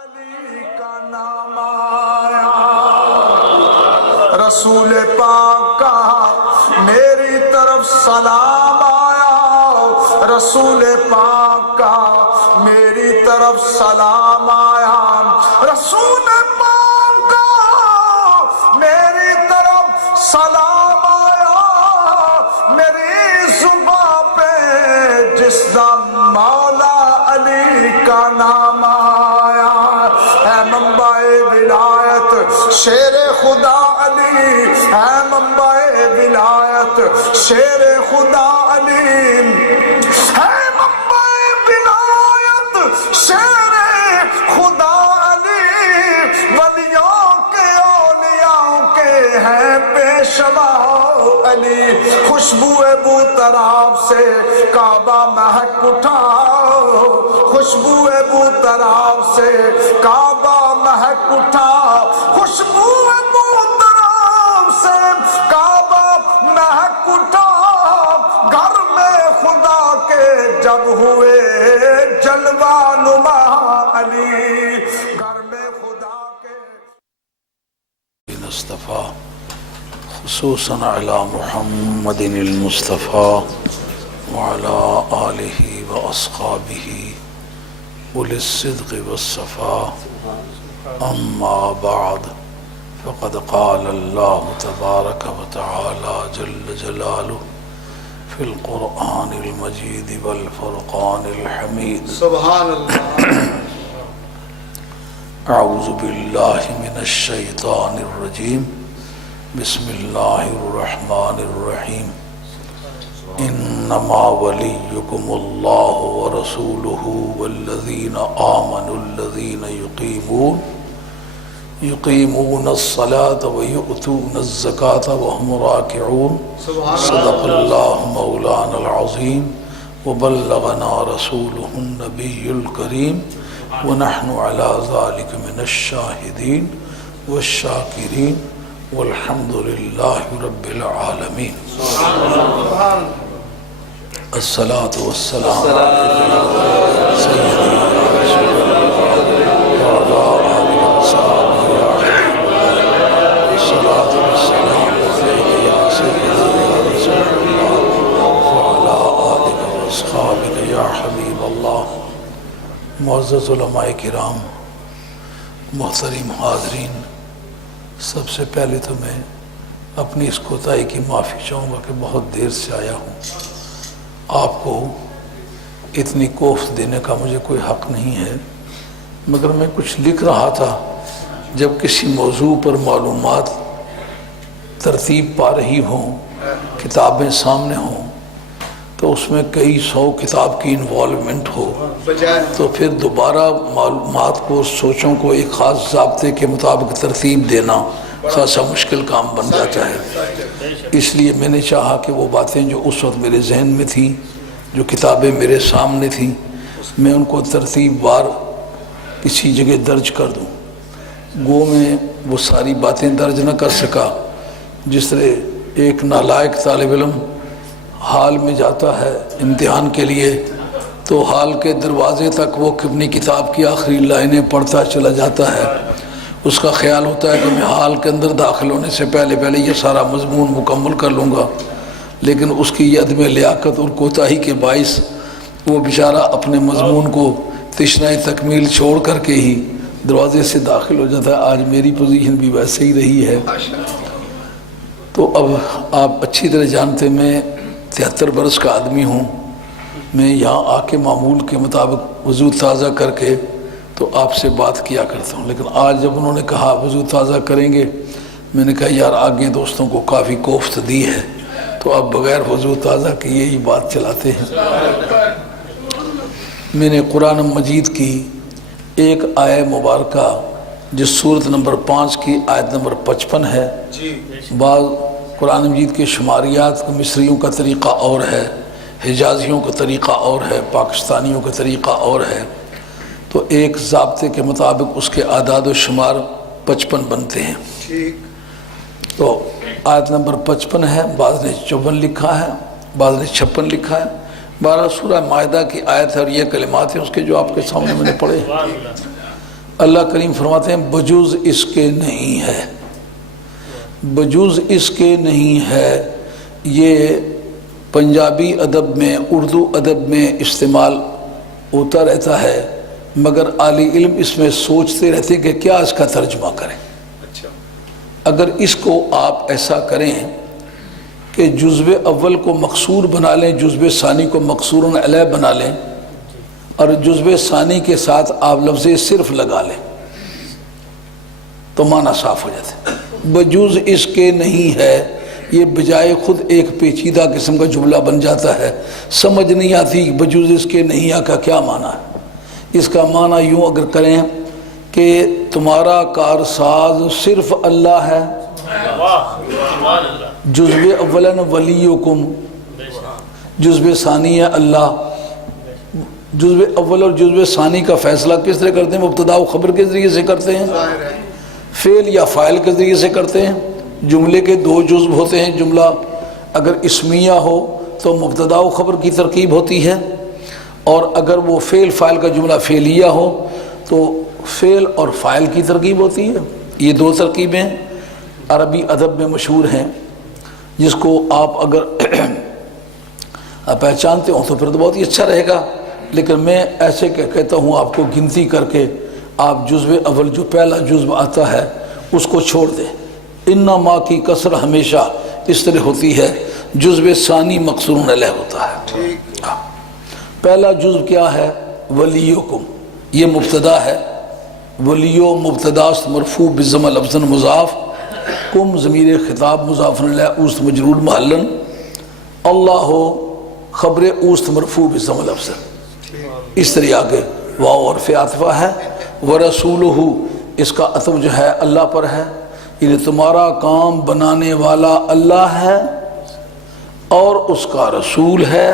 علی کا نام آیا، رسول پاک کا میری طرف سلام آیا، رسول پاک کا میری طرف سلام آیا، رسول پاک کا میری طرف سلام آیا، میری زبان پہ جس دم مولا علی کا نام آیا، اے منبع ولایت شیر خدا علی، اے منبع ولایت شیر خدا علی، اے منبع ولایت شیر خدا علی، ولیوں کے اولیاء کے ہیں پیشوا علی، خوشبو بو طراب سے کعبہ مہک اٹھا، خوشبو بو طراب سے کعبہ مہک اٹھا، خوشبو بو طراب سے کعبہ مہک اٹھا، گھر میں خدا کے جب ہوئے جلوہ نما علی، گھر میں خدا کے نصطفیٰ خصوصاً علی محمد المصطفیٰ وعلی آلہ واصحابہ اولي الصدق والصفاء، اما بعد فقد قال اللہ تبارک وتعالی جل جلالہ فی القرآن المجید والفرقان الحمید، سبحان اللہ۔ اعوذ باللہ من الشیطان الرجیم، بسم اللہ الرحمن الرحیم، انما ولیکم اللہ ورسولہ والذین آمنوا الذین یقیمون الصلاة ویؤتون الزکاة وهم راکعون، صدق اللہ مولانا العظیم وبلغنا رسولہ النبی الکریم ونحن على ذلك من الشاہدین والشاکرین والحمد للہ رب العالمین۔ الصلاة والسلام علیکم سیدی یا رسول اللہ وعلی آلہ وصحبہ یا حبیب اللہ، الصلاة والسلام علیکم یا سیدی یا رسول اللہ وعلی آلہ وصحبہ یا حبیب اللہ۔ معزز علماء کرام، محترم حاضرین، سب سے پہلے تو میں اپنی اس کوتاہی کی معافی چاہوں گا کہ بہت دیر سے آیا ہوں، آپ کو اتنی کوفت دینے کا مجھے کوئی حق نہیں ہے، مگر میں کچھ لکھ رہا تھا، جب کسی موضوع پر معلومات ترتیب پا رہی ہوں، کتابیں سامنے ہوں، تو اس میں کئی سو کتاب کی انوالومنٹ ہو تو پھر دوبارہ معلومات کو، سوچوں کو ایک خاص ضابطے کے مطابق ترتیب دینا خاصا مشکل کام بن جاتا ہے۔ اس لیے میں نے چاہا کہ وہ باتیں جو اس وقت میرے ذہن میں تھیں، جو کتابیں میرے سامنے تھیں، میں ان کو ترتیب وار کسی جگہ درج کر دوں۔ گو میں وہ ساری باتیں درج نہ کر سکا، جس طرح ایک نالائق طالب علم حال میں جاتا ہے امتحان کے لیے تو حال کے دروازے تک وہ اپنی کتاب کی آخری لائنیں پڑھتا چلا جاتا ہے، اس کا خیال ہوتا ہے کہ میں حال کے اندر داخل ہونے سے پہلے یہ سارا مضمون مکمل کر لوں گا، لیکن اس کی عدم لیاقت اور کوتاہی کے باعث وہ بیچارہ اپنے مضمون کو تشنہ تکمیل چھوڑ کر کے ہی دروازے سے داخل ہو جاتا ہے۔ آج میری پوزیشن بھی ویسے ہی رہی ہے۔ تو اب آپ اچھی طرح جانتے میں 73 برس کا آدمی ہوں، میں یہاں آ کے معمول کے مطابق وضو تازہ کر کے تو آپ سے بات کیا کرتا ہوں، لیکن آج جب انہوں نے کہا وضو تازہ کریں گے، میں نے کہا یار آگے دوستوں کو کافی کوفت دی ہے تو اب بغیر وضو تازہ کیے ہی بات چلاتے ہیں۔ میں نے قرآن مجید کی ایک آیہ مبارکہ جس صورت نمبر 5 کی آیت نمبر 55 ہے، بعض قرآن مجید کے شماریات کو مصریوں کا طریقہ اور ہے، حجازیوں کا طریقہ اور ہے، پاکستانیوں کا طریقہ اور ہے، تو ایک ضابطے کے مطابق اس کے اعداد و شمار 55 بنتے ہیں۔ تو آیت نمبر 55 ہے، بعض نے 54 لکھا ہے، بعض نے 56 لکھا ہے، 12 سورہ مائدہ کی آیت ہے اور یہ کلمات ہیں اس کے جو آپ کے سامنے میں نے پڑھے۔ اللہ کریم فرماتے ہیں بجوز اس کے نہیں ہے، بجوز اس کے نہیں ہے۔ یہ پنجابی ادب میں، اردو ادب میں استعمال ہوتا رہتا ہے، مگر عالی علم اس میں سوچتے رہتے ہیں کہ کیا اس کا ترجمہ کریں۔ اگر اس کو آپ ایسا کریں کہ جزو اول کو مقصور بنا لیں، جزو ثانی کو مقصور علیہ بنا لیں، اور جزو ثانی کے ساتھ آپ لفظ صرف لگا لیں تو معنی صاف ہو جاتا ہے۔ بجوز اس کے نہیں ہے، یہ بجائے خود ایک پیچیدہ قسم کا جملہ بن جاتا ہے، سمجھ نہیں آتی بجوز اس کے نہیں کا کیا معنی ہے۔ اس کا معنی یوں اگر کریں کہ تمہارا کارساز صرف اللہ ہے، جزو اولاً ولیکم، جزو ثانی ہے اللہ۔ جزو اول اور جزو ثانی کا فیصلہ کس طرح کرتے ہیں؟ مبتدا و خبر کے ذریعے سے کرتے ہیں، فعل یا فاعل کے ذریعے سے کرتے ہیں۔ جملے کے دو جزو ہوتے ہیں، جملہ اگر اسمیہ ہو تو مبتدا و خبر کی ترکیب ہوتی ہے، اور اگر وہ فعل فاعل کا جملہ فعلیہ ہو تو فعل اور فاعل کی ترکیب ہوتی ہے۔ یہ دو ترکیبیں عربی ادب میں مشہور ہیں، جس کو آپ اگر پہچانتے ہوں تو پھر تو بہت ہی اچھا رہے گا، لیکن میں ایسے کہتا ہوں آپ کو گنتی کر کے آپ جزو اول جو پہلا جزو آتا ہے اس کو چھوڑ دیں۔ انما کی کسر ہمیشہ اس طرح ہوتی ہے، جزو ثانی مقصور علیہ ہوتا ہے۔ پہلا جزو کیا ہے؟ ولیکم، یہ مبتدا ہے، ولیو مبتدا مرفوع بضم لفظ مضاف، کم ضمیر خطاب مضاف علیہ اوست مجرور محلن، اللہ خبر اوست مرفوع بضم لفظ، اس طرح آگے واو عرف عاطفہ ہے۔ ورسولہ، اس کا عطف جو ہے اللہ پر ہے، یعنی تمہارا کام بنانے والا اللہ ہے اور اس کا رسول ہے،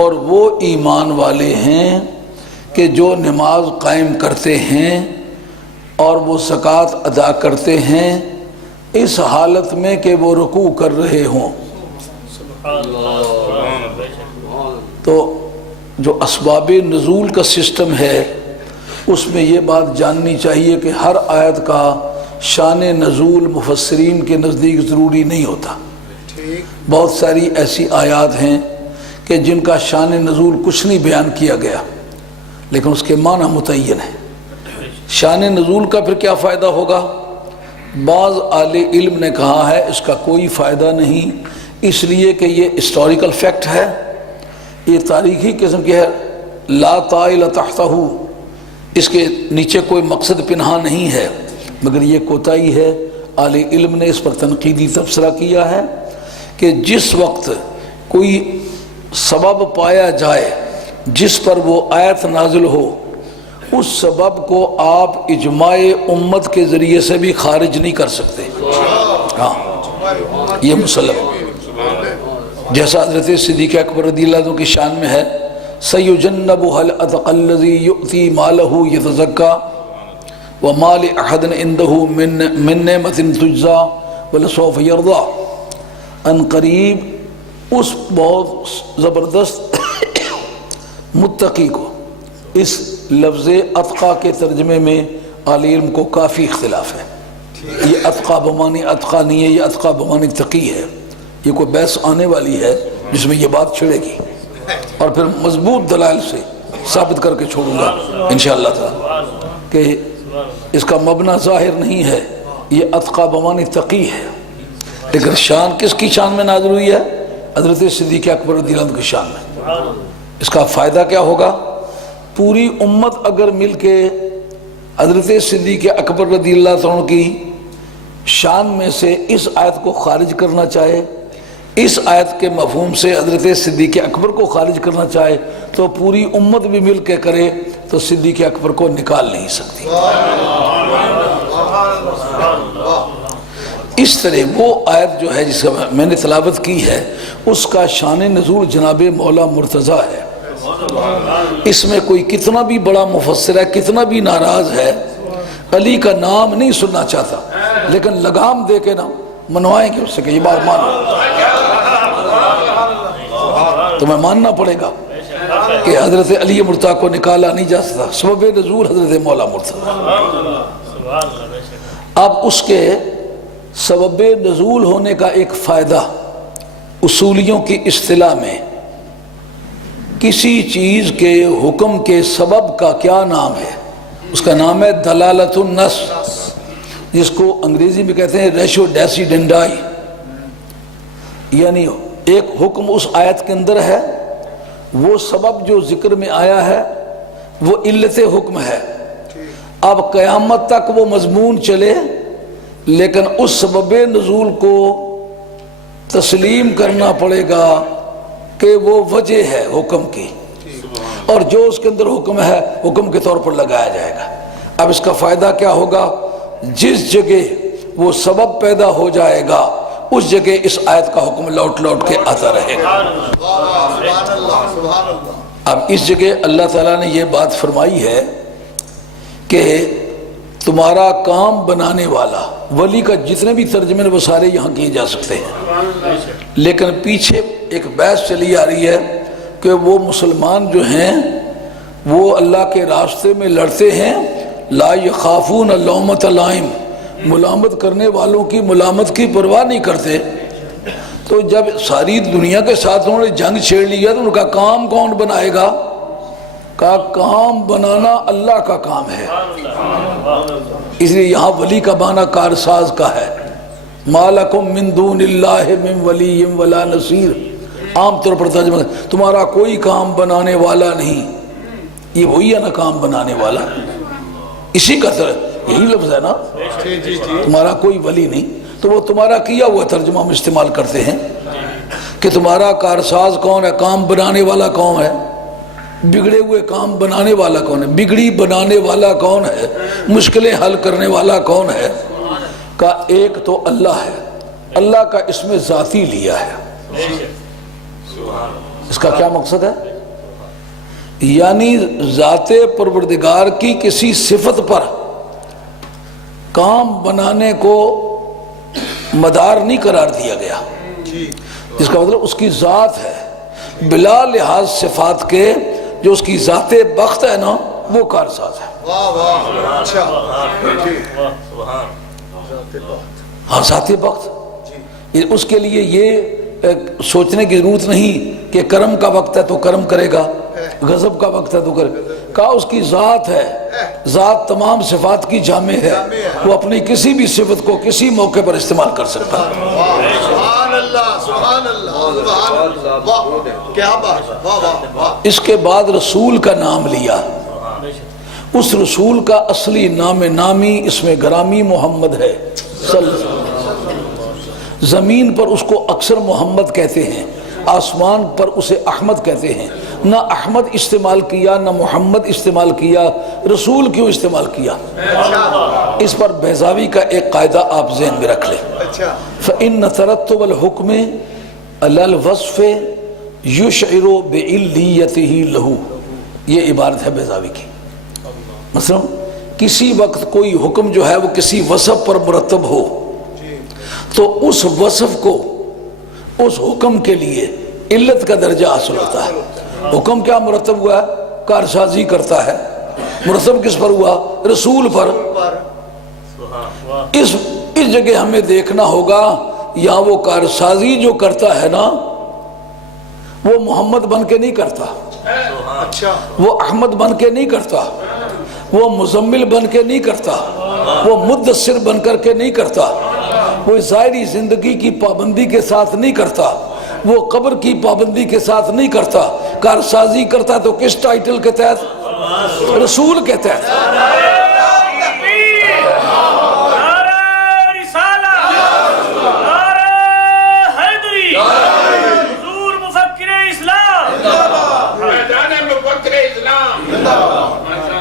اور وہ ایمان والے ہیں کہ جو نماز قائم کرتے ہیں اور وہ زکوٰۃ ادا کرتے ہیں اس حالت میں کہ وہ رکوع کر رہے ہوں۔ تو جو اسباب نزول کا سسٹم ہے اس میں یہ بات جاننی چاہیے کہ ہر آیت کا شان نزول مفسرین کے نزدیک ضروری نہیں ہوتا۔ بہت ساری ایسی آیات ہیں کہ جن کا شان نزول کچھ نہیں بیان کیا گیا لیکن اس کے معنی متعین ہے۔ شان نزول کا پھر کیا فائدہ ہوگا؟ بعض اہل علم نے کہا ہے اس کا کوئی فائدہ نہیں، اس لیے کہ یہ ہسٹوریکل فیکٹ ہے، یہ تاریخی قسم کی ہے، لا طائل تحتہ، اس کے نیچے کوئی مقصد پنہا نہیں ہے، مگر یہ کوتاہی ہے۔ اہل علم نے اس پر تنقیدی تبصرہ کیا ہے کہ جس وقت کوئی سبب پایا جائے جس پر وہ آیت نازل ہو، اس سبب کو آپ اجماع امت کے ذریعے سے بھی خارج نہیں کر سکتے۔ ہاں یہ مسلم، جیسا حضرت صدیق اکبر رضی اللہ عنہ کی شان میں ہے، سیجنبها الاتقى الذي يؤتي ماله يتزكى وما لأحد عنده من نعمة تجزى ولسوف يرضى۔ ان قریب اس بہت زبردست متقی کو، اس لفظ اتقا کے ترجمے میں اہل علم کو کافی اختلاف ہے۔ یہ اتقا بمانی اتقا نہیں ہے، یہ اتقا بمانی تقی ہے۔ یہ کوئی بحث آنے والی ہے جس میں یہ بات چھڑے گی اور پھر مضبوط دلائل سے ثابت کر کے چھوڑوں گا انشاءاللہ تعالی کہ اس کا مبنی ظاہر نہیں ہے، یہ اتقا بمانی تقی ہے، لیکن شان کس کی شان میں نازل ہوئی ہے؟ حضرت صدیق اکبر رضی اللہ عنہ کی شان میں۔ اس کا فائدہ کیا ہوگا؟ پوری امت اگر مل کے حضرت صدیق اکبر رضی اللہ عنہ کی شان میں سے اس آیت کو خارج کرنا چاہے، اس آیت کے مفہوم سے حضرت صدیق اکبر کو خارج کرنا چاہے تو پوری امت بھی مل کے کرے تو صدیق اکبر کو نکال نہیں سکتی۔ اس طرح وہ آیت جو ہے جس کا میں نے تلاوت کی ہے اس کا شان نزول جناب مولا مرتضیٰ ہے۔ اس میں کوئی کتنا بھی بڑا مفسر ہے، کتنا بھی ناراض ہے، علی کا نام نہیں سننا چاہتا، لیکن لگام دے کے نا منوائیں گے اس سے کہ یہ بات مانو، تمہیں ماننا پڑے گا۔ کہ حضرت علی مرتضیٰ کو نکالا نہیں جا سکتا، سبب نزول حضرت مولا مرتضیٰ۔ اب اس کے سبب نزول ہونے کا ایک فائدہ، اصولیوں کی اصطلاح میں کسی چیز کے حکم کے سبب کا کیا نام ہے؟ اس کا نام ہے دلالت النص، جس کو انگریزی میں کہتے ہیں ریشو ڈیسیڈنڈائی، یعنی ایک حکم اس آیت کے اندر ہے، وہ سبب جو ذکر میں آیا ہے وہ علت حکم ہے، اب قیامت تک وہ مضمون چلے، لیکن اس سبب نزول کو تسلیم کرنا پڑے گا کہ وہ وجہ ہے حکم کی، اور جو اس کے اندر حکم ہے حکم کے طور پر لگایا جائے گا۔ اب اس کا فائدہ کیا ہوگا؟ جس جگہ وہ سبب پیدا ہو جائے گا اس جگہ اس آیت کا حکم لوٹ لوٹ کے آتا رہے گا۔ اب اس جگہ اللہ تعالیٰ نے یہ بات فرمائی ہے کہ تمہارا کام بنانے والا، ولی کا جتنے بھی ترجمے وہ سارے یہاں کیے جا سکتے ہیں، لیکن پیچھے ایک بحث چلی آ رہی ہے کہ وہ مسلمان جو ہیں وہ اللہ کے راستے میں لڑتے ہیں، لا یخافون لومۃ لائم، ملامت کرنے والوں کی ملامت کی پرواہ نہیں کرتے۔ تو جب ساری دنیا کے ساتھ انہوں نے جنگ چھیڑ لیا تو ان کا کام کون بنائے گا؟ کا کام بنانا اللہ کا کام ہے، اس لیے یہاں ولی کا معنی کارساز کا ہے۔ ما لکم من دون اللہ من ولی ولا نصیر، عام طور پر ترجمہ تمہارا کوئی کام بنانے والا نہیں، یہ وہی ہے نا کام بنانے والا، اسی کا یہی لفظ ہے نا، تمہارا کوئی ولی نہیں، تو وہ تمہارا کیا ہوا ترجمہ ہم استعمال کرتے ہیں کہ تمہارا کارساز کون ہے، کام بنانے والا کون ہے، بگڑے ہوئے کام بنانے والا کون ہے، بگڑی بنانے والا کون ہے، مشکلیں حل کرنے والا کون ہے؟ کا ایک تو اللہ ہے، اللہ کا اس میں ذاتی لیا ہے۔ اس کا کیا مقصد ہے؟ یعنی ذات پروردگار کی کسی صفت پر کام بنانے کو مدار نہیں قرار دیا گیا، جس کا مطلب اس کی ذات ہے، بلا لحاظ صفات کے جو اس کی ذات بخت ہے نا وہ کارساز ہے۔ ہاں ذات بخت، اس کے لیے یہ سوچنے کی ضرورت نہیں کہ کرم کا وقت ہے تو کرم کرے گا، غضب کا وقت ہے تو کرے گا، کہا اس کی ذات ہے، ذات تمام صفات کی جامع ہے، وہ اپنی کسی بھی صفت کو کسی موقع پر استعمال کر سکتا ہے۔ سبحان اللہ، سبحان اللہ، سبحان اللہ، کیا بات۔ اس کے بعد رسول کا نام لیا، اس رسول کا اصلی نام نامی اس میں گرامی محمد ہے، زمین پر اس کو اکثر محمد کہتے ہیں، آسمان پر اسے احمد کہتے ہیں، نہ احمد استعمال کیا نہ محمد استعمال کیا، رسول کیوں استعمال کیا؟ اس پر بیضاوی کا ایک قاعدہ آپ ذہن میں رکھ لیں، فَإِنَّ تَرَتُّبَ الْحُكْمِ عَلَى الْوَصْفِ يُشْعِرُ بِعِلِّيَّتِهِ لَهُ، یہ عبارت ہے بیضاوی کی۔ مثلا کسی وقت کوئی حکم جو ہے وہ کسی وصف پر مرتب ہو تو اس وصف کو اس حکم کے لیے علت کا درجہ حاصل ہوتا ہے۔ حکم کیا مرتب ہوا ہے؟ کارسازی کرتا ہے، مرتب کس پر ہوا؟ رسول پر۔ اس جگہ ہمیں دیکھنا ہوگا یا وہ کارسازی جو کرتا ہے نا وہ محمد بن کے نہیں کرتا، وہ احمد بن کے نہیں کرتا، وہ مزمل بن کے نہیں کرتا، وہ مدثر بن کر کے نہیں کرتا، وہ ظاہری زندگی کی پابندی کے ساتھ نہیں کرتا، وہ قبر کی پابندی کے ساتھ نہیں کرتا، کارسازی کرتا تو کس ٹائٹل کے تحت؟ رسول کے تحت۔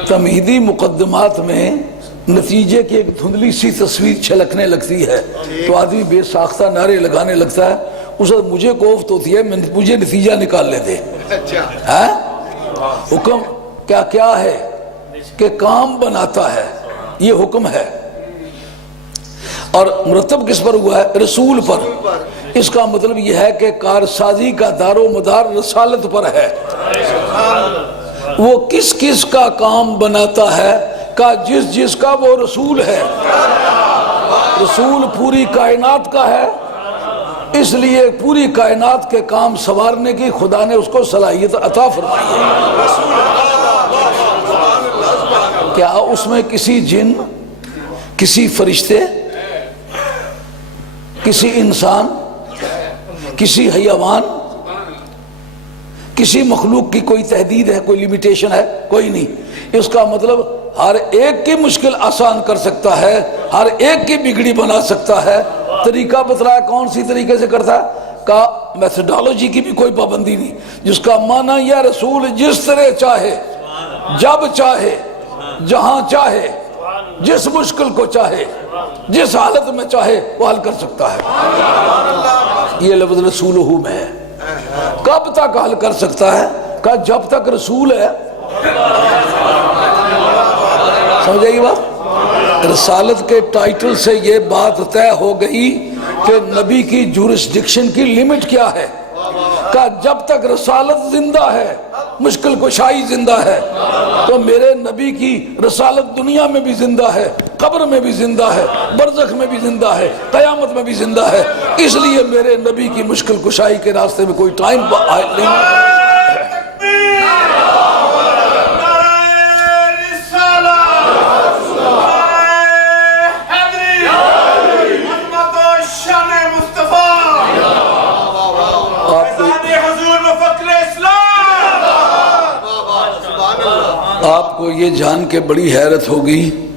تمہیدی مقدمات میں نتیجے کی ایک دھندلی سی تصویر چھلکنے لگتی ہے تو آدمی بے ساختہ نعرے لگانے لگتا ہے، اس وقت مجھے کوفت ہوتی ہے مجھے نتیجہ نکالنے دے۔ حکم کیا ہے کہ کام بناتا ہے، یہ حکم ہے، اور مرتب کس پر ہوا ہے؟ رسول پر۔ اس کا مطلب یہ ہے کہ کارسازی کا دار و مدار رسالت پر ہے۔ وہ کس کس کا کام بناتا ہے؟ کہ جس جس کا وہ رسول ہے۔ رسول پوری کائنات کا ہے، اس لیے پوری کائنات کے کام سنوارنے کی خدا نے اس کو صلاحیت عطا فرمائی ہے۔ کیا اس میں کسی جن، کسی فرشتے، کسی انسان، کسی حیوان، کسی مخلوق کی کوئی تحدید ہے، کوئی لیمیٹیشن ہے؟ کوئی نہیں۔ اس کا مطلب ہر ایک کی مشکل آسان کر سکتا ہے، ہر ایک کی بگڑی بنا سکتا ہے۔ طریقہ بتلایا کون سی طریقے سے کرتا ہے؟ کا میتھڈالوجی کی بھی کوئی پابندی نہیں، جس کا معنی یا رسول جس طرح چاہے، جب چاہے، جہاں چاہے، جس مشکل کو چاہے، جس حالت میں چاہے وہ حل کر سکتا ہے۔ یہ لفظ رسولہ میں ہے۔ کب تک حل کر سکتا ہے؟ کہ جب تک رسول ہے۔ سمجھ آئی بات؟ رسالت کے ٹائٹل سے یہ بات طے ہو گئی کہ نبی کی جورسڈکشن کی لمٹ کیا ہے۔ کہ جب تک رسالت زندہ ہے، مشکل کشائی زندہ ہے، تو میرے نبی کی رسالت دنیا میں بھی زندہ ہے، قبر میں بھی زندہ ہے، برزخ میں بھی زندہ ہے، قیامت میں بھی زندہ ہے۔ اس لیے میرے نبی کی مشکل کشائی کے راستے میں کوئی ٹائم نہیں۔ آپ کو یہ جان کے بڑی حیرت ہوگی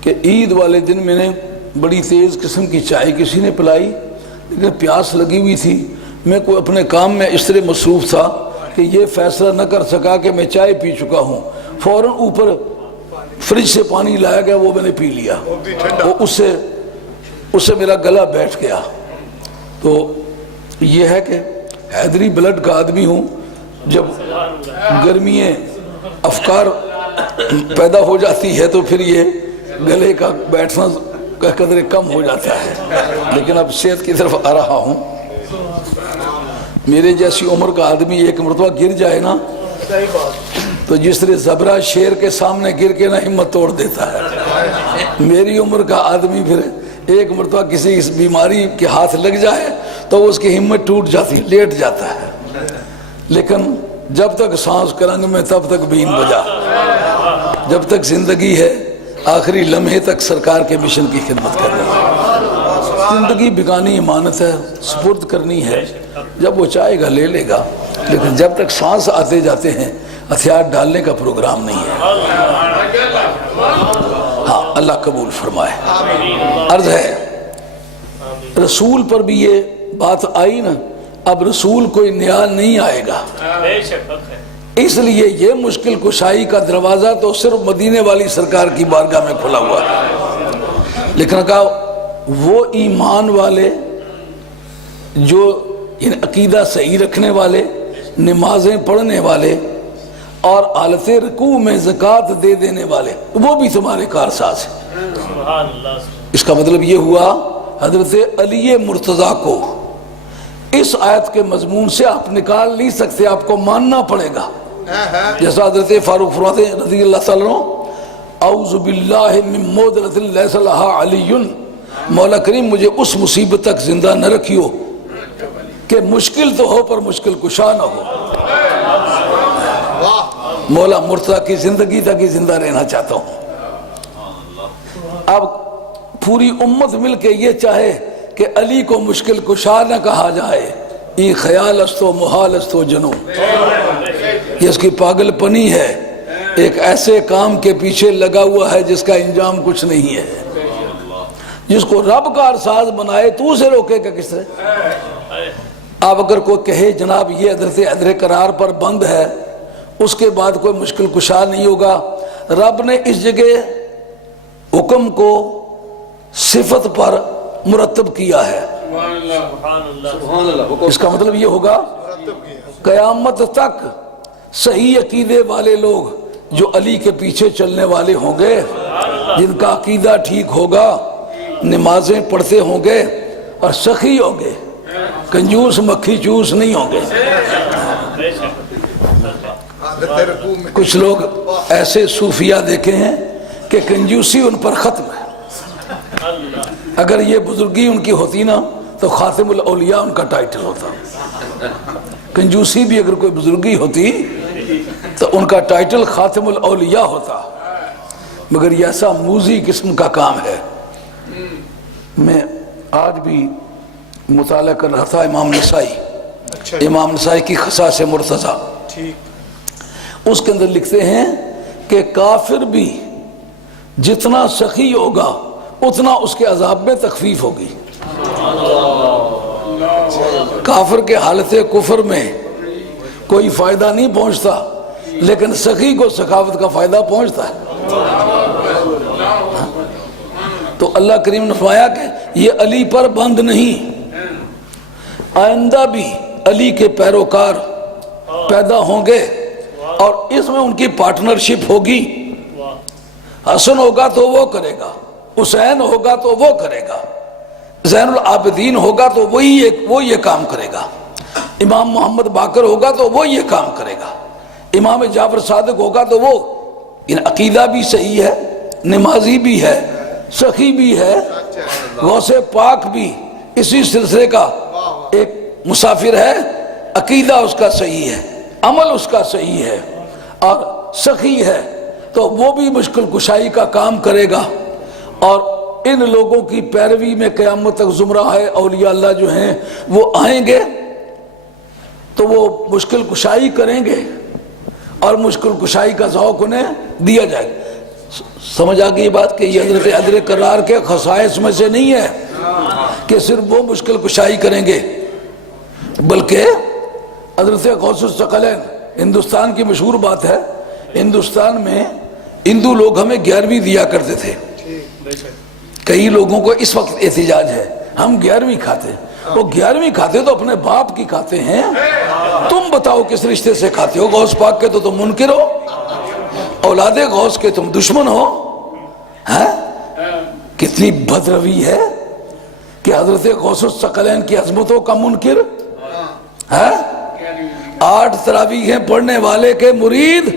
کہ عید والے دن میں نے بڑی تیز قسم کی چائے کسی نے پلائی، لیکن پیاس لگی ہوئی تھی۔ میں کوئی اپنے کام میں اس طرح مصروف تھا کہ یہ فیصلہ نہ کر سکا کہ میں چائے پی چکا ہوں۔ فوراً اوپر فریج سے پانی لایا گیا، وہ میں نے پی لیا، وہ اس سے میرا گلا بیٹھ گیا۔ تو یہ ہے کہ حیدری بلڈ کا آدمی ہوں، جب گرمیاں افکار پیدا ہو جاتی ہے تو پھر یہ گلے کا بیٹھنا کا قدر کم ہو جاتا ہے، لیکن اب صحت کی طرف آ رہا ہوں۔ میرے جیسی عمر کا آدمی ایک مرتبہ گر جائے نا تو جس طرح زبرہ شیر کے سامنے گر کے نا ہمت توڑ دیتا ہے، میری عمر کا آدمی پھر ایک مرتبہ کسی اس بیماری کے ہاتھ لگ جائے تو اس کی ہمت ٹوٹ جاتی، لیٹ جاتا ہے۔ لیکن جب تک سانس کرنگ میں تب تک بین بجا، جب تک زندگی ہے آخری لمحے تک سرکار کے مشن کی خدمت کرنی ہے۔ زندگی بیگانی امانت ہے، سپرد کرنی ہے، جب وہ چاہے گا لے لے گا، لیکن جب تک سانس آتے جاتے ہیں ہتھیار ڈالنے کا پروگرام نہیں ہے۔ ہاں، اللہ قبول فرمائے۔ عرض ہے رسول پر بھی یہ بات آئی نا، اب رسول کوئی نیا نہیں آئے گا، اس لیے یہ مشکل کشائی کا دروازہ تو صرف مدینے والی سرکار کی بارگاہ میں کھلا ہوا ہے۔ لیکن کہا وہ ایمان والے جو عقیدہ صحیح رکھنے والے، نمازیں پڑھنے والے اور حالت رکوع میں زکوٰۃ دے دینے والے، وہ بھی تمہارے کارساز ہیں۔ اس کا مطلب یہ ہوا حضرت علی مرتضیٰ کو اس آیت کے مضمون سے آپ نکال نہیں سکتے، آپ کو ماننا پڑے گا۔ جیسا حضرت فاروق فرماتے ہیں رضی اللہ تعالیٰ عنہ، اعوذ باللہ من مودلۃ لیس لہا علی، مولا کریم مجھے اس مصیبت تک زندہ نہ رکھیو کہ مشکل تو ہو پر مشکل کشا نہ ہو۔ مولا مرتضیٰ کی زندگی تک ہی زندہ رہنا چاہتا ہوں۔ اب پوری امت مل کے یہ چاہے کہ علی کو مشکل کشا نہ کہا جائے، یہ خیال استو محال استو جنو، یہ اس کی پاگل پنی ہے، ایک ایسے کام کے پیچھے لگا ہوا ہے جس کا انجام کچھ نہیں ہے۔ جس کو رب کا ارساز بنائے تو اسے روکے گا کس طرح؟ اب اگر کوئی کہے جناب یہ حضرت حیدر قرار پر بند ہے، اس کے بعد کوئی مشکل کشا نہیں ہوگا، رب نے اس جگہ حکم کو صفت پر مرتب کیا ہے۔ اس کا مطلب یہ ہوگا قیامت تک صحیح عقیدے والے لوگ جو علی کے پیچھے چلنے والے ہوں گے، جن کا عقیدہ ٹھیک ہوگا، نمازیں پڑھتے ہوں گے اور سخی ہوں گے، کنجوس مکھی چوس نہیں ہوں گے۔ کچھ لوگ ایسے صوفیہ دیکھے ہیں کہ کنجوسی ان پر ختم ہے. اگر یہ بزرگی ان کی ہوتی نا تو خاتم الاولیاء ان کا ٹائٹل ہوتا. کنجوسی بھی اگر کوئی بزرگی ہوتی تو ان کا ٹائٹل خاتم الاولیاء ہوتا. مگر یہ ایسا موذی قسم کا کام ہے. میں آج بھی مطالعہ کر رہا تھا امام نسائی کی خصائص مرتضیٰ. اس کے اندر لکھتے ہیں کہ کافر بھی جتنا سخی ہوگا اتنا اس کے عذاب میں تخفیف ہوگی. کافر کے حالت کفر میں کوئی فائدہ نہیں پہنچتا لیکن سخی کو سخاوت کا فائدہ پہنچتا ہے. تو اللہ کریم نے فرمایا کہ یہ علی پر بند نہیں، آئندہ بھی علی کے پیروکار پیدا ہوں گے اور اس میں ان کی پارٹنرشپ ہوگی. حسن ہوگا تو وہ کرے گا، حسین ہوگا تو وہ کرے گا، زین العابدین ہوگا تو وہ یہ کام کرے گا، امام محمد باقر ہوگا تو وہ یہ کام کرے گا، امام جعفر صادق ہوگا تو وہ. عقیدہ بھی صحیح ہے، نمازی بھی ہے، سخی بھی ہے، غوث پاک بھی اسی سلسلے کا ایک مسافر ہے. عقیدہ اس کا صحیح ہے، عمل اس کا صحیح ہے اور سخی ہے تو وہ بھی مشکل کشائی کا کام کرے گا. اور ان لوگوں کی پیروی میں قیامت تک زمرہ ہے اولیاء اللہ جو ہیں وہ آئیں گے تو وہ مشکل کشائی کریں گے اور مشکل کشائی کا ذوق انہیں دیا جائے گا. سمجھ آ گئی یہ بات کہ یہ حضرت عدل کرار کے خصائص میں سے نہیں ہے کہ صرف وہ مشکل کشائی کریں گے، بلکہ حضرت غوث الثقلین. ہندوستان کی مشہور بات ہے، ہندوستان میں ہندو لوگ ہمیں 11ویں دیا کرتے تھے. کئی لوگوں کو اس وقت احتجاج ہے ہم 11ویں کھاتے. وہ 11ویں کھاتے تو اپنے باپ کی کھاتے ہیں. تم بتاؤ کس رشتے سے کھاتے ہو؟ غوث پاک کے تو تم منکر ہو، اولاد غوث کے تم دشمن ہو. کتنی بدروی ہے کہ حضرت غوث الثقلین کی عظمتوں کا منکر. 8 تراویحیں پڑھنے والے کے مرید.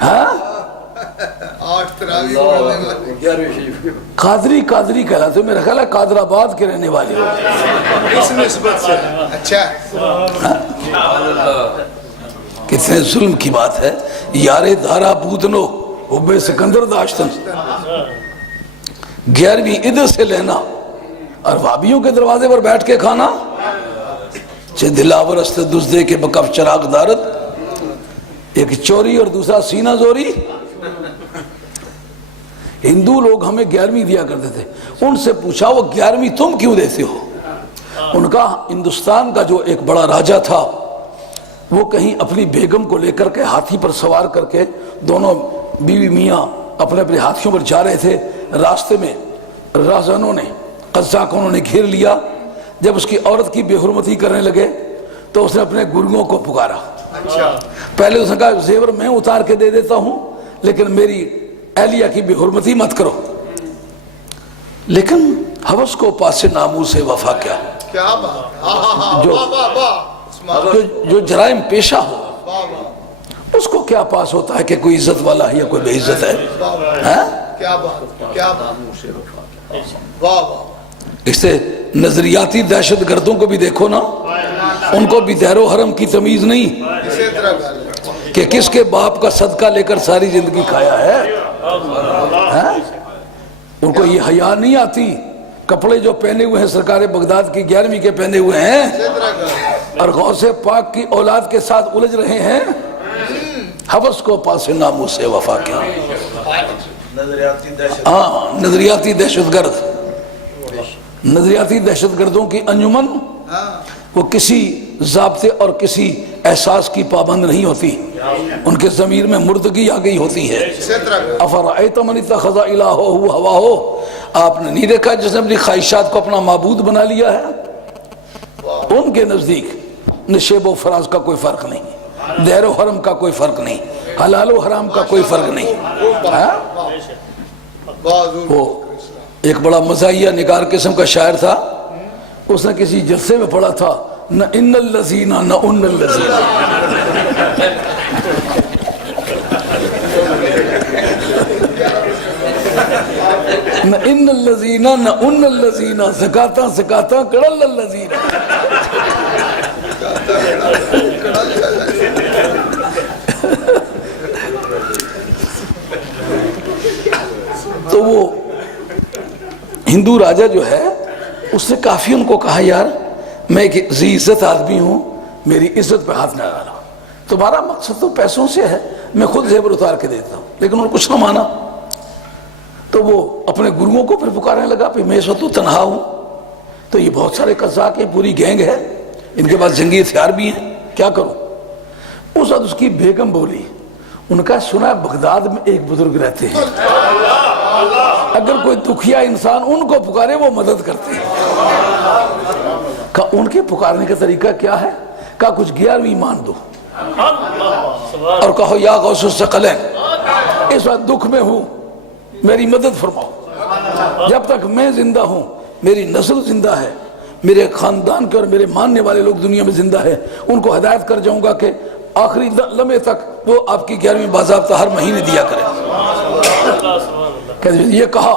8 تراویح پڑھنے والے قادری کہلاتے. میرا خیال ہے قادر آباد کے رہنے والے ہو اس نسبت سے. اچھا کتنے ظلم کی بات ہے. یار دارا بودنو حب سکندر داشتن 11ویں ادھر سے لینا اور وابیوں کے دروازے پر بیٹھ کے کھانا. چھ دلاور است دزدے کے بکف چراغ دارت. ایک چوری اور دوسرا سینہ زوری. ہندو لوگ ہمیں 11ویں دیا کرتے تھے. ان سے پوچھا وہ 11ویں تم کیوں دیتے ہو؟ ان کا ہندوستان کا جو ایک بڑا راجہ تھا وہ کہیں اپنی بیگم کو لے کر کے ہاتھی پر سوار کر کے دونوں بیوی میاں اپنے اپنے ہاتھیوں پر جا رہے تھے. راستے میں رازنوں نے قزاقوں انہوں نے گھیر لیا. جب اس کی عورت کی بے حرمتی کرنے لگے تو اس نے اپنے گروہوں کو پکارا. پہلے اس نے کہا زیور میں اتار کے دے دیتا ہوں لیکن میری اہلیہ کی بے حرمتی مت کرو. لیکن حوث کو پاس ناموس وفا کیا جو جرائم پیشہ ہو اس کو کیا پاس ہوتا ہے کہ کوئی عزت والا ہے یا کوئی بے عزت ہے. اس سے نظریاتی دہشت گردوں کو بھی دیکھو نا، ان کو بھی دہر و حرم کی تمیز نہیں کہ کس کے باپ کا صدقہ لے کر ساری زندگی کھایا ہے. ان کو یہ حیا نہیں آتی. کپڑے جو پہنے ہوئے ہیں سرکار بغداد کی 11ویں کے پہنے ہوئے ہیں اور غوث پاک کی اولاد کے ساتھ الجھ رہے ہیں. حوث کو پاس ناموس سے وفا کیا. نظریاتی دہشت گرد، نظریاتی دہشت گردوں کی انجمن وہ کسی ضابطے اور کسی احساس کی پابند نہیں ہوتی. ان کے ضمیر میں مردگی آ گئی ہوتی ہے. افرأیت من اتخذ الہہ ہواہ. آپ نے نہیں دیکھا جس نے اپنی خواہشات کو اپنا معبود بنا لیا ہے؟ ان کے نزدیک نشیب و فراز کا کوئی فرق نہیں، دہر و حرم کا کوئی فرق نہیں، حلال و حرام کا کوئی فرق نہیں. وہ ایک بڑا مزاحیہ نگار قسم کا شاعر تھا. اس نے کسی جلسے میں پڑھا تھا نہ ان الذین نہ ان الذین. نہ ان الذین نہ ان الذین زکاتاں زکاتاں کڑل الذین. تو وہ ہندو راجہ جو ہے اس نے کافی ان کو کہا یار میں ایک ذی عزت آدمی ہوں، میری عزت پہ ہاتھ نہ ڈالا، تمہارا مقصد تو پیسوں سے ہے، میں خود زیور اتار کے دیتا ہوں. لیکن انہوں نے کچھ نہ مانا. تو وہ اپنے گروؤں کو پھر پکارنے لگا کہ میں اس وقت تو تنہا ہوں، تو یہ بہت سارے قزاق ہیں، پوری گینگ ہے، ان کے پاس جنگی ہتھیار بھی ہیں، کیا کروں؟ اس وقت اس کی بیگم بولی، ان کا سنا ہے بغداد میں ایک بزرگ رہتے ہیں، اگر کوئی دکھیا انسان ان کو پکارے وہ مدد کرتے ہیں. کہا ان کے پکارنے کا طریقہ کیا ہے؟ کہا کچھ 11ویں مان دو اور کہو یا غوث الثقلین اس وقت دکھ میں ہوں، میری مدد فرماؤ. جب تک میں زندہ ہوں، میری نسل زندہ ہے، میرے خاندان کے اور میرے ماننے والے لوگ دنیا میں زندہ ہے، ان کو ہدایت کر جاؤں گا کہ آخری لمحے تک وہ آپ کی 11ویں باضابطہ ہر مہینے دیا کرے. یہ کہا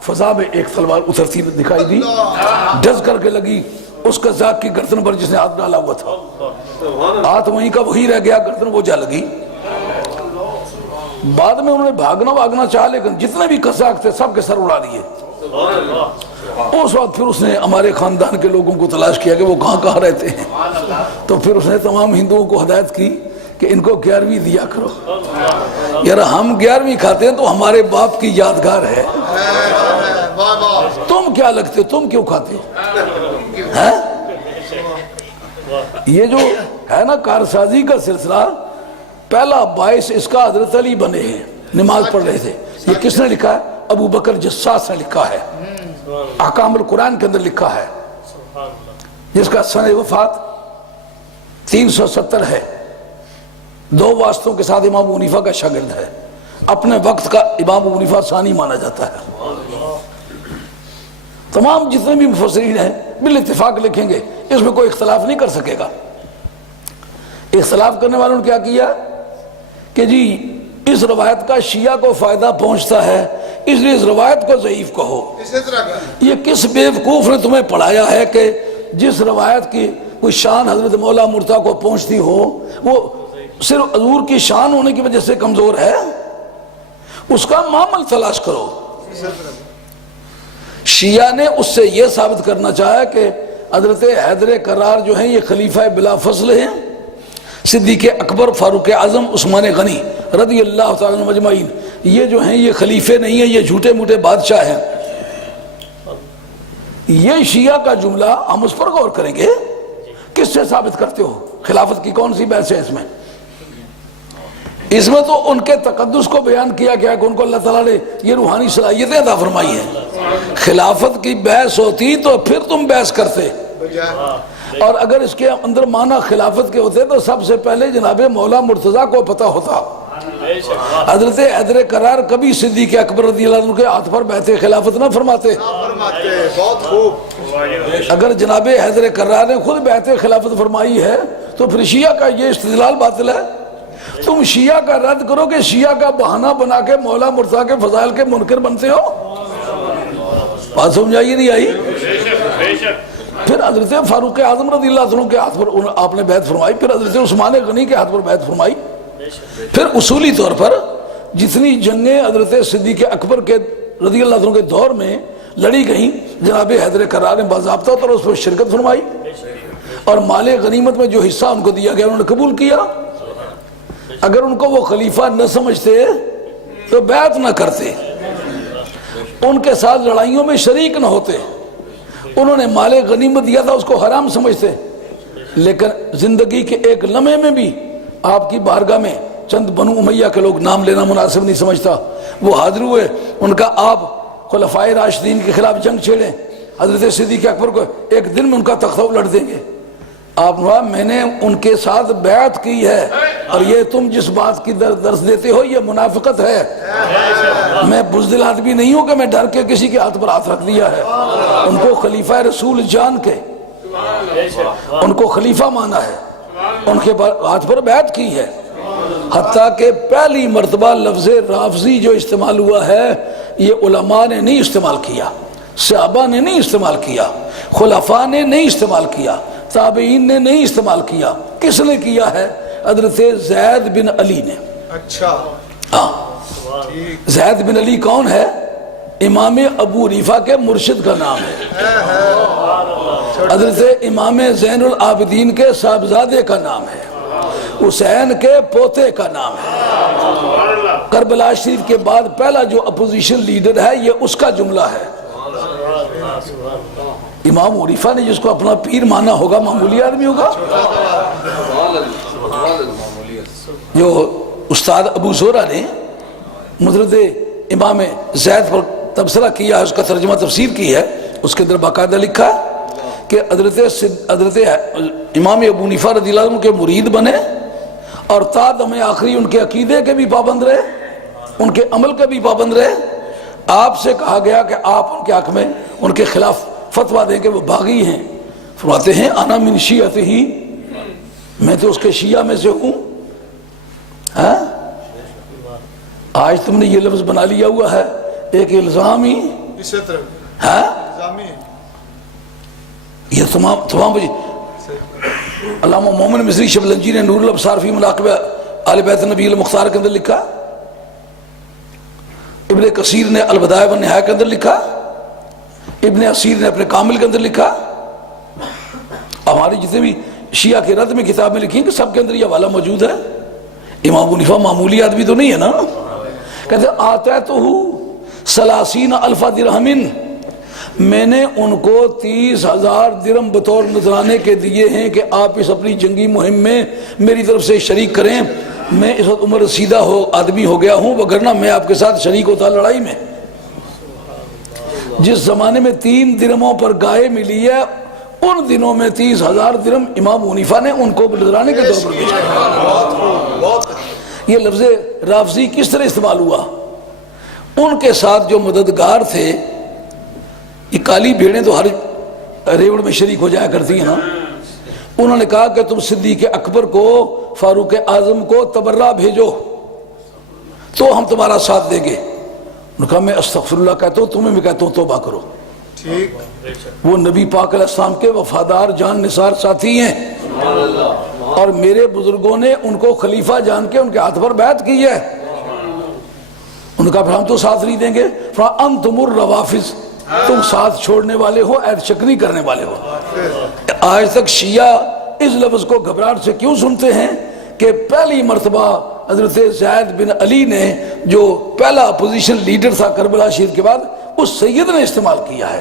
فضا میں ایک تلوار اترتی دکھائی دی، ڈز کر کے لگی اس قزاق کی گردن پر جس نے ہاتھ ڈالا ہوا تھا. ہاتھ وہیں کا وہی رہ گیا، گردن وہ جا لگی. بعد میں انہوں نے بھاگنا چاہا لیکن جتنے بھی قزاق تھے سب کے سر اڑا دیے. اس وقت پھر اس نے ہمارے خاندان کے لوگوں کو تلاش کیا کہ وہ کہاں رہتے ہیں. تو پھر اس نے تمام ہندوؤں کو ہدایت کی کہ ان کو 11ویں دیا کرو. یار ہم 11ویں کھاتے ہیں تو ہمارے باپ کی یادگار ہے، تم کیا لگتے ہو، تم کیوں کھاتے ہو؟ یہ جو ہے نا کارسازی کا سلسلہ، پہلا باعث اس کا حضرت علی بنے ہیں، نماز پڑھ رہے تھے. یہ کس نے لکھا ہے؟ ابو بکر جساس نے لکھا ہے، احکام القرآن کے اندر لکھا ہے، جس کا سن وفات 370 ہے. 2 واسطوں کے ساتھ امام ابو حنیفہ کا شاگرد ہے، اپنے وقت کا امام ابو حنیفہ ثانی مانا جاتا ہے. تمام جتنے بھی مفسرین ہیں بالاتفاق لکھیں گے، اس میں کوئی اختلاف نہیں کر سکے گا. اختلاف کرنے والوں نے کیا کیا کہ جی اس روایت کا شیعہ کو فائدہ پہنچتا ہے اس لیے اس روایت کو ضعیف کہو. یہ کس بیوقوف نے تمہیں پڑھایا ہے کہ جس روایت کی کوئی شان حضرت مولا مرتضیٰ کو پہنچتی ہو وہ صرف حضور کی شان ہونے کی وجہ سے کمزور ہے؟ اس کا معامل تلاش کرو. شیعہ نے اس سے یہ ثابت کرنا چاہا کہ حضرت حیدر کرار جو ہیں یہ خلیفہ بلا فضل ہیں، صدیق اکبر، فاروق اعظم، عثمان غنی رضی اللہ تعالیٰ عنہم اجمعین یہ جو ہیں یہ خلیفے نہیں ہیں، یہ جھوٹے موٹے بادشاہ ہیں. یہ شیعہ کا جملہ ہم اس پر غور کریں گے. کس سے ثابت کرتے ہو؟ خلافت کی کون سی بحث ہے اس میں؟ اس میں تو ان کے تقدس کو بیان کیا گیا کہ ان کو اللہ تعالیٰ نے یہ روحانی صلاحیتیں عطا فرمائی ہیں. خلافت کی بحث ہوتی تو پھر تم بحث کرتے، اور اگر اس کے اندر معنی خلافت کے ہوتے تو سب سے پہلے جناب مولا مرتضیٰ کو پتہ ہوتا. حضرت حیدر کرار کبھی صدیق اکبر رضی اللہ عنہ کے ہاتھ پر بیعت خلافت نہ فرماتے. بہت خوب. اگر جناب حیدر کرار نے خود بیعت خلافت فرمائی ہے تو پھر شیعہ کا یہ استدلال باطل ہے. تم شیعہ کا رد کرو کہ شیعہ کا بہانہ بنا کے مولا مرتضیٰ کے فضائل کے منکر بنتے ہو. بات سمجھائی نہیں آئی؟ پھر حضرت فاروق اعظم رضی اللہ عنہ کے ہاتھ پر آپ نے بیعت فرمائی، پھر حضرت عثمان غنی کے ہاتھ پر بیعت فرمائی. پھر اصولی طور پر جتنی جنگیں حضرت صدیق اکبر کے رضی اللہ عنہ کے دور میں لڑی گئیں جناب حیدر کرار نے باضابطہ طور اس پر شرکت فرمائی، اور مال غنیمت میں جو حصہ ان کو دیا گیا انہوں نے قبول کیا. اگر ان کو وہ خلیفہ نہ سمجھتے تو بیعت نہ کرتے، ان کے ساتھ لڑائیوں میں شریک نہ ہوتے. انہوں نے مال غنیمت دیا تھا اس کو حرام سمجھتے، لیکن زندگی کے ایک لمحے میں بھی آپ کی بارگاہ میں چند بنو امیہ کے لوگ، نام لینا مناسب نہیں سمجھتا، وہ حاضر ہوئے. ان کا آپ خلفائے راشدین کے خلاف جنگ چھیڑیں، حضرت صدیق اکبر کو ایک دن میں ان کا تختہ الٹ دیں گے. آپ نے کہا میں نے ان کے ساتھ بیعت کی ہے، اور یہ تم جس بات کی درس دیتے ہو یہ منافقت ہے. میں بزدل آدمی نہیں ہوں کہ میں ڈر کے کسی کے ہاتھ پر ہاتھ رکھ دیا ہے. ان کو خلیفہ رسول جان کے ان کو خلیفہ مانا ہے، ان کے ہاتھ پر بیعت کی ہے، حتیٰ کہ پہلی مرتبہ لفظ رافضی جو استعمال ہوا ہے یہ علماء نے نہیں استعمال کیا، صحابہ نے نہیں استعمال کیا، خلفاء نے نہیں استعمال کیا، تابعین نے نہیں استعمال کیا۔ کس نے کیا ہے؟ حضرت زید بن علی نے۔ اچھا ہاں، زید بن علی کون ہے؟ امام ابو حنیفہ کے مرشد کا نام ہے، حضرت امام زین العابدین کے صاحبزادے کا نام ہے، حسین کے پوتے کا نام ہے۔ کربلا شریف کے بعد پہلا جو اپوزیشن لیڈر ہے یہ اس کا جملہ ہے۔ امام حنیفہ نے جس کو اپنا پیر مانا ہوگا معمولی آدمی ہوگا؟ جو استاد ابو زورہ نے مدرد امام زید پر تبصرہ کیا ہے، اس کا ترجمہ تفسیر کی ہے، اس کے اندر باقاعدہ لکھا کہ حضرت امام ابو حنیفہ رضی اللہ عنہ کے مرید بنے اور تا دم آخری ان کے عقیدے کے بھی پابند رہے، ان کے عمل کے بھی پابند رہے۔ آپ سے کہا گیا کہ آپ ان کے حق میں ان کے خلاف فتویٰ دیں کہ وہ باغی ہیں، فرماتے ہیں انا من شیعتہ ہی، میں تو اس کے شیعہ میں سے ہوں۔ ہاں، آج تم نے یہ لفظ بنا لیا ہوا ہے ایک الزام ہی، ہاں یہ تمام بجے علامہ محمد مصری شبلنجی نے نور الابصار فی مناقب آل بیت نبی المختار کے اندر لکھا، ابن کثیر نے البدایہ والنہایہ کے اندر لکھا، ابن اسیر نے اپنے کامل کے اندر لکھا، ہماری جتنے بھی شیعہ کے رد میں کتابیں لکھی ہیں کہ سب کے اندر یہ حوالہ موجود ہے۔ امام ابو حنیفہ معمولی آدمی تو نہیں ہے نا، کہتے آتا تو ہوں 30,000 درہم، میں نے ان کو 30,000 درہم بطور نذرانے کے دیے ہیں کہ آپ اس اپنی جنگی مہم میں میری طرف سے شریک کریں، میں اس وقت عمر رسیدہ آدمی ہو گیا ہوں، وگرنہ میں آپ کے ساتھ شریک ہوتا لڑائی میں۔ جس زمانے میں 3 درہموں پر گائے ملی ہے ان دنوں میں 30,000 درہم امام ابو حنیفہ نے ان کو نذرانے کے طور پر بھیجا۔ یہ لفظ رافضی کس طرح استعمال ہوا؟ ان کے ساتھ جو مددگار تھے، یہ کالی بھیڑیں تو ہر ریوڑ میں شریک ہو جایا کرتی ہیں نا، انہوں نے کہا کہ تم صدیق اکبر کو، فاروق اعظم کو تبرہ بھیجو تو ہم تمہارا ساتھ دیں گے۔ انہوں نے کہا میں استغفر اللہ کہتا ہوں، تمہیں بھی کہتا ہوں توبہ کرو۔ وہ نبی پاک علیہ السلام کے وفادار جان نثار ساتھی ہیں، اور میرے بزرگوں نے ان کو خلیفہ جان کے ان کے ہاتھ پر بیعت کی ہے۔ ان کا پھر ہم تو ساتھ نہیں دیں گے، فَأَنْتُمُ الرَّوَافِض، تم ساتھ چھوڑنے والے ہو، عہد شکنی کرنے والے ہو۔ آج تک شیعہ اس لفظ کو گھبراہٹ سے کیوں سنتے ہیں کہ پہلی مرتبہ حضرت زید بن علی نے جو پہلا اپوزیشن لیڈر تھا کربلا شریف کے بعد، اس سید نے استعمال کیا ہے۔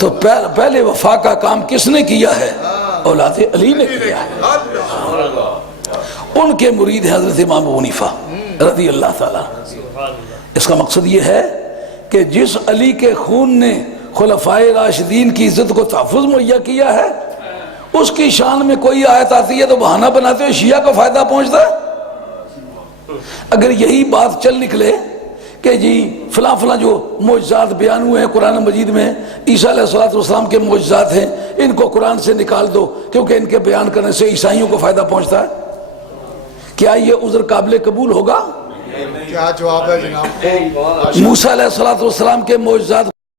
تو پہلے وفا کا کام کس نے کیا ہے؟ اولاد علی نے کیا ہے۔ ان کے مرید ہیں حضرت امام ابو حنیفہ رضی اللہ تعالیٰ۔ اس کا مقصد یہ ہے کہ جس علی کے خون نے خلفائے راشدین کی عزت کو تحفظ مہیا کیا ہے، اس کی شان میں کوئی آیت آتی ہے تو بہانہ بناتے ہوئے شیعہ کو فائدہ پہنچتا ہے۔ اگر یہی بات چل نکلے کہ جی فلاں فلاں جو معجزات بیان ہوئے ہیں قرآن مجید میں، عیسیٰ علیہ السلام کے معجزات ہیں، ان کو قرآن سے نکال دو کیونکہ ان کے بیان کرنے سے عیسائیوں کو فائدہ پہنچتا ہے، کیا یہ عذر قابل قبول ہوگا؟ کیا جواب ہے جناب؟ موسیٰ علیہ السلام کے معجزات